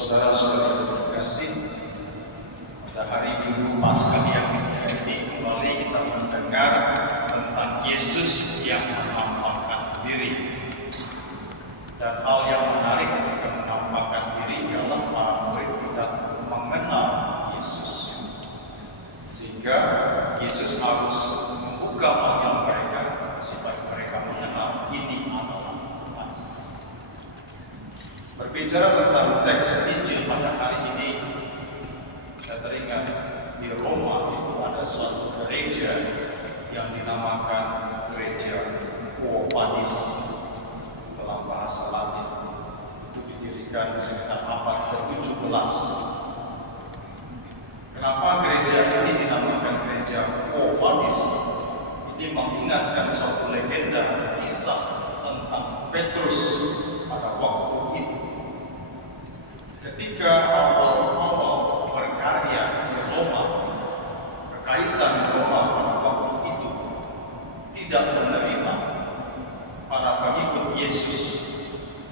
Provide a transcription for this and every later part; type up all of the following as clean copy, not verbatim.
Saudara-saudara terkasih, pada hari Minggu Paskah yang mulia ini kembali kita mendengar tentang Yesus yang menampakkan diri. Dan hal yang menarik ketika menampakkan diri adalah para murid tidak mengenal Yesus, sehingga Yesus harus membuka mata mereka supaya mereka mengenal ini adalah Tuhan. Berbicara tentang teks Injil pada hari ini, saya teringat di Roma itu ada suatu gereja yang dinamakan gereja Quo Vadis dalam bahasa Latin. Itu didirikan sekitar abad ke-17. Kenapa gereja ini dinamakan gereja Quo Vadis? Ini mengingatkan suatu legenda kisah tentang Petrus pada waktu itu. Ketika awal-awal berkarya di Roma, Kekaisaran Roma pada waktu itu tidak menerima para pengikut Yesus,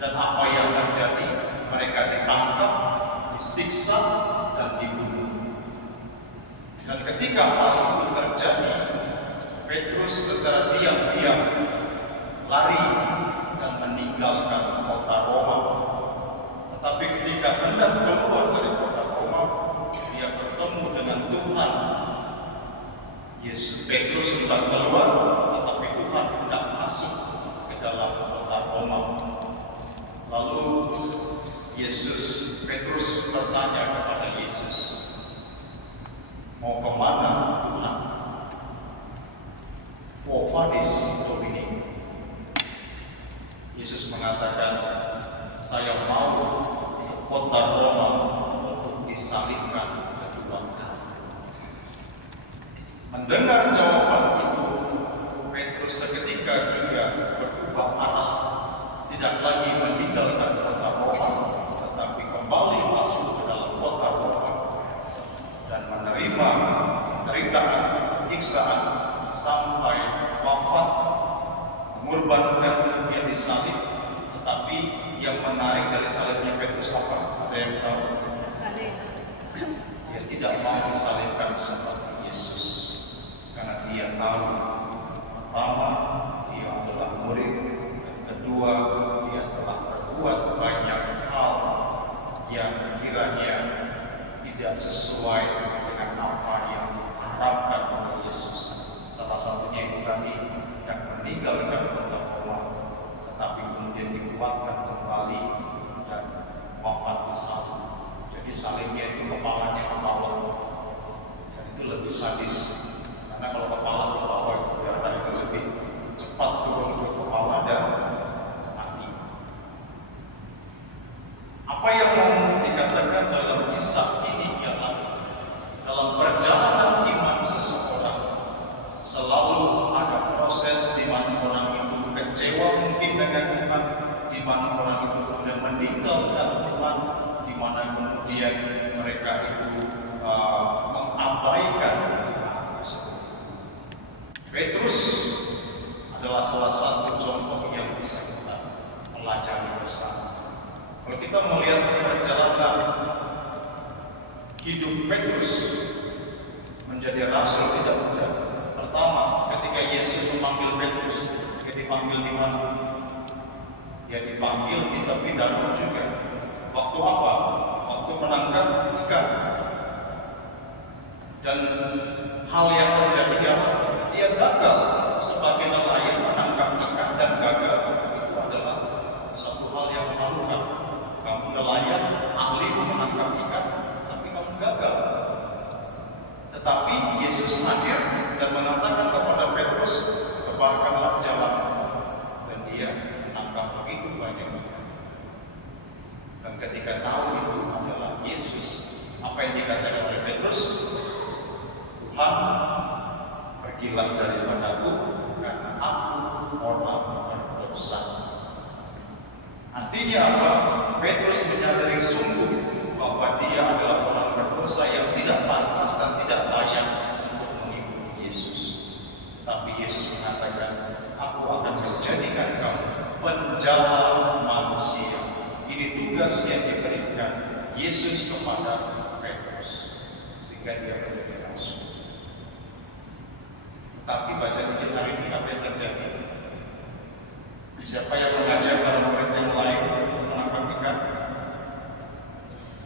dan apa yang terjadi, mereka ditangkap, disiksa, dan dibunuh. Dan ketika hal itu terjadi, Petrus secara diam-diam lari dan meninggalkan kota Roma. Tetapi ketika hendak keluar dari kota Roma, dia bertemu dengan Tuhan. Yesus Petrus hendak keluar, tetapi Tuhan hendak masuk ke dalam kota Roma. Lalu Petrus bertanya kepada Yesus, "Mau kemana Tuhan?" "Quo vadis, Domini." Yesus mengatakan, "Saya mau ke kota Roma untuk disalibkan kedua kali." Mendengar jawaban itu, Petrus seketika juga berubah arah, tidak lagi meninggalkan kota Roma, tetapi kembali masuk ke dalam kota Roma dan menerima penderitaan, penyiksaan sampai wafat, mengorbankan hidupnya di salib. Tetapi yang menarik dari salibnya Petrus apa? Ada yang tahu? Dia tidak mau disalibkan seperti Yesus, karena dia tahu, pertama, dia adalah murid, dan kedua, dia telah berbuat banyak hal yang kiranya tidak sesuai dengan apa yang diharapkan oleh Yesus. Salah satunya itu tadi, yang meninggalkan kota Roma, tetapi kemudian dikuatkan kembali dan wafat di salib. Jadi salibnya itu kepalanya ke bawah, dan itu lebih sadis, karena kalau kepala ke bawah darah itu lebih cepat turun ke kepala dan mati. Apa yang mau dikatakan dalam kisah ini ialah dalam perjalanan iman seseorang selalu ada proses di mana orang itu kecewa mungkin dengan Tuhan, di mana orang itu kemudian meninggalkan Tuhan, di mana kemudian mereka itu mengabaikan Tuhan tersebut. Petrus adalah salah satu contoh yang bisa kita pelajari bersama. Kalau kita melihat perjalanan hidup Petrus menjadi rasul tidak mudah. Pertama, ketika Yesus memanggil Petrus, dia dipanggil di mana? Dia dipanggil di tepi danau juga. Waktu apa? Waktu menangkap ikan. Dan hal yang terjadi adalah dia gagal sebagai nelayan menangkap ikan, dan gagal itu adalah satu hal yang memalukan. Kamu nelayan, ahli menangkap ikan, tapi kamu gagal. Tetapi Yesus hadir dan mengatakan kepada Petrus, "Tebarkanlah jalan," dan dia menangkap begitu banyak ikan. Dan ketika tahu itu adalah Yesus, apa yang dikatakan oleh Petrus? "Tuhan, pergilah daripadaku, karena aku orang berdosa." Artinya apa? Petrus menyadari sungguh bahwa dia adalah orang berdosa yang tidak pantas dan tidak layak untuk mengikuti Yesus. Tapi Yesus mengatakan, "Aku akan menjadikan kamu penjala manusia." Ini tugas yang diberikan Yesus kepada Petrus sehingga dia menjadi rasul. Tapi baca Injil hari ini apa yang terjadi? Siapa yang mengajak para murid yang lain menangkap ikan?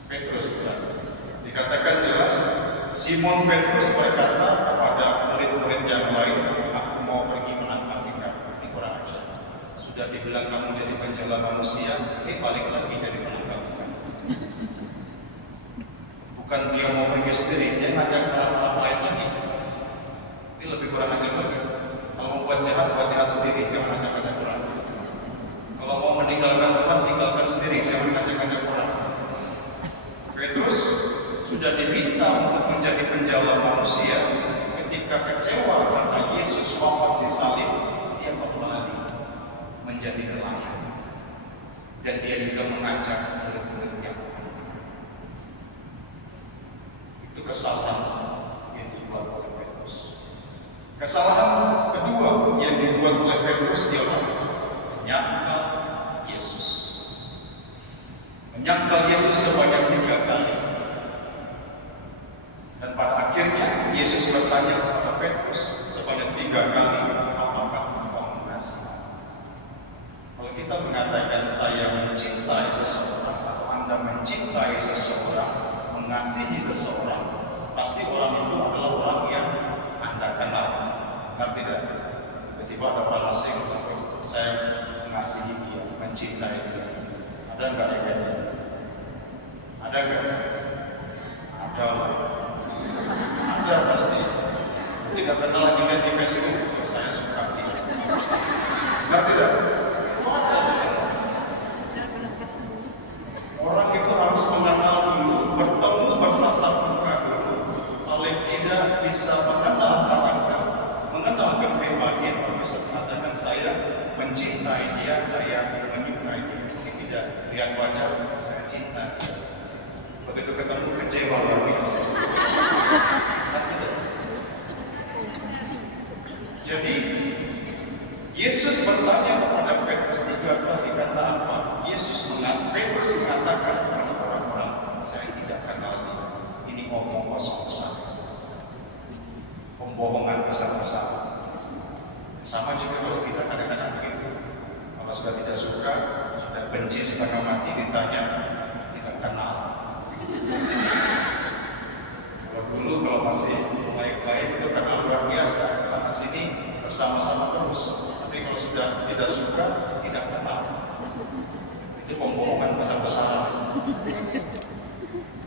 Petrus bukan. Dikatakan jelas, Simon Petrus berkata kepada murid-murid yang lain, aku mau pergi menangkap ikan. Ini kurang ajar. Sudah dibilang kamu jadi penjala manusia, balik lagi jadi penangkap ikan. Bukan dia mau pergi sendiri, dia ngajak orang lain lagi. Ini lebih kurang ajar lagi. Kalau mau buat jahat sendiri, jangan ajak-ajak orang. Kalau mau meninggalkan Tuhan, tinggalkan sendiri, jangan ngajak-ngajak orang. Petrus sudah diminta untuk menjadi penjala manusia. Ketika kecewa karena Yesus wafat disalib, dia kembali menjadi nelayan. Dan dia juga mengajak murid-muridnya. Itu kesalahan yang dibuat oleh Petrus. Kesalahan kedua yang dibuat oleh Petrus ialah menyangkal Yesus. Menyangkal Yesus sebanyak 3 kali. Dan pada akhirnya Yesus bertanya kepada Petrus sebanyak 3 kali, apakah engkau mengasihi? Kalau kita mengatakan saya mencintai seseorang atau Anda mencintai seseorang, mengasihi seseorang, pasti orang itu adalah orang yang Anda kenal. Ngerti tidak? Tiba-tiba ada orang asing, saya mengasihi dia, mencintai dia. Ada enggak ya? Ada enggak? Ada. Ada pasti. Tidak kenal lagi di Facebook, saya suka dia. Ngerti tidak? Orang itu harus mengenal dulu, bertemu, bertatap muka dulu. Paling tidak bisa mengenal karakter, mengenal kepribadian, baru bisa mengatakan saya mencintai dia, saya menyukai dia. Mungkin tidak lihat wajah, saya cinta dia. Begitu ketemu kecewa luar biasa. Jadi Yesus bertanya kepada Petrus 3 kali, kata apa? Petrus mengatakan kepada orang-orang, saya tidak kenal dia. Ini omong kosong besar, pembohongan besar-besar. Sama juga kalau kita kadang-kadang begitu. Kalau sudah tidak suka, sudah benci setengah mati, ditanya tidak kenal. Kalau masih baik-baik itu kenal luar biasa, sana sini bersama-sama terus. Tapi kalau sudah tidak suka, tidak kenal. Itu pembohongan besar-besaran.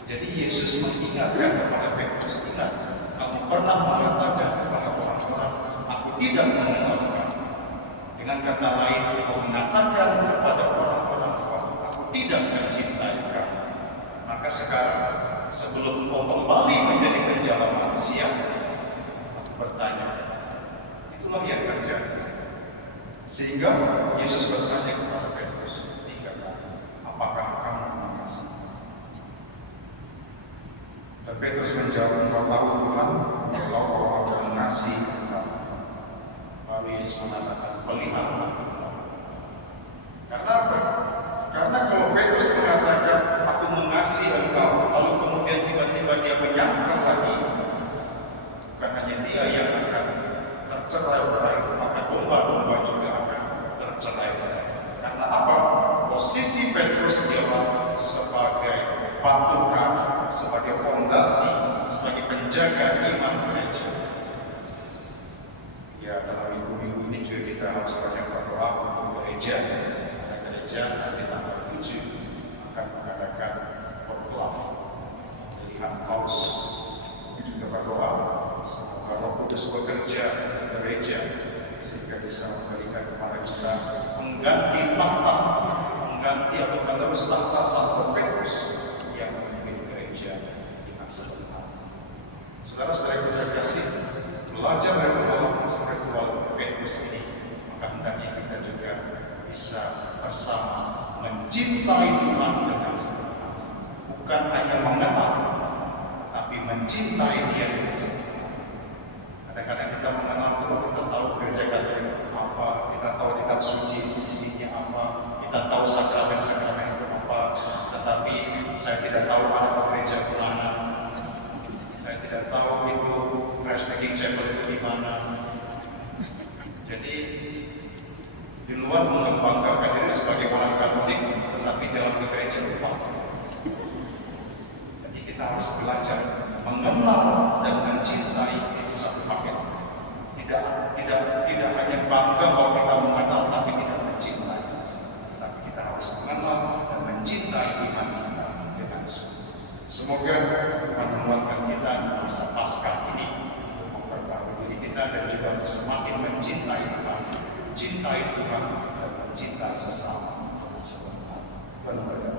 Jadi Yesus mengingatkan kepada Petrus, ingat, kamu pernah mengatakan kepada orang-orang, aku tidak mengenal kamu. Dengan kata lain, aku mengatakan kepada orang-orang bahwa aku tidak mencintai kamu. Maka sekarang, sebelum kau kembali menjadi penjala manusia, aku bertanya, itulah yang terjadi. Sehingga Yesus bertanya kepada Petrus 3 kali, apakah kamu mengasihi? Dan Petrus menjawab, engkau tahu Tuhan, kalau aku mengasihi engkau. Lalu Yesus mengatakan, pelihara. Karena apa? Karena kalau Petrus mengatakan, aku mengasihi engkau, lalu kemudian tiba-tiba dia menyangkal lagi, bukan hanya dia yang akan tercerai-berai, maka domba-domba juga akan tercerai-berai. Karena apa? Posisi Petrus ialah sebagai batu karang, sebagai fondasi, sebagai penjaga iman gereja. Ya, dalam minggu-minggu ini juga kita harus banyak berdoa untuk gereja. Karena gereja nanti tanggal 7 akan mengadakan konklaf pemilihan paus. Juga berdoa semoga Roh Kudus bekerja di gereja sehingga bisa memberikan kepada kita mengganti tahta, mengganti atau menerus tahta Santo Petrus yang memimpin gereja di masa depan. Saudara-saudara yang kasih, belajar dari pengalaman spiritual Petrus ini, maka hendaknya kita juga bisa bersama mencintai Tuhan dengan sepenuhnya. Bukan hanya mengenal, tapi mencintai Dia dengan sepenuhnya. Kadang-kadang kita mengenal Tuhan, kita tahu gereja-gereja itu apa, kita tahu kitab suci isinya apa, kita tahu sakramen-sakramen itu apa, kita tetapi saya tidak tahu ada gereja di mana. Saya tidak tahu itu Christ Taking Chapel itu di mana. Jadi di luar membanggakan diri sebagai orang Katolik, tetapi jangan ke gereja lupa. Jadi kita harus belajar mengenal dan mencintai, itu satu paket. Tidak hanya bangga bahwa kita mengenal tapi tidak mencintai. Tapi kita harus mengenal dan mencintai iman kita dengan sungguh. Semoga Tuhan menguatkan kita di masa Paskah ini untuk memperbarui diri kita dan juga semakin mencintai Tuhan dan mencintai sesama. Tuhan berkati.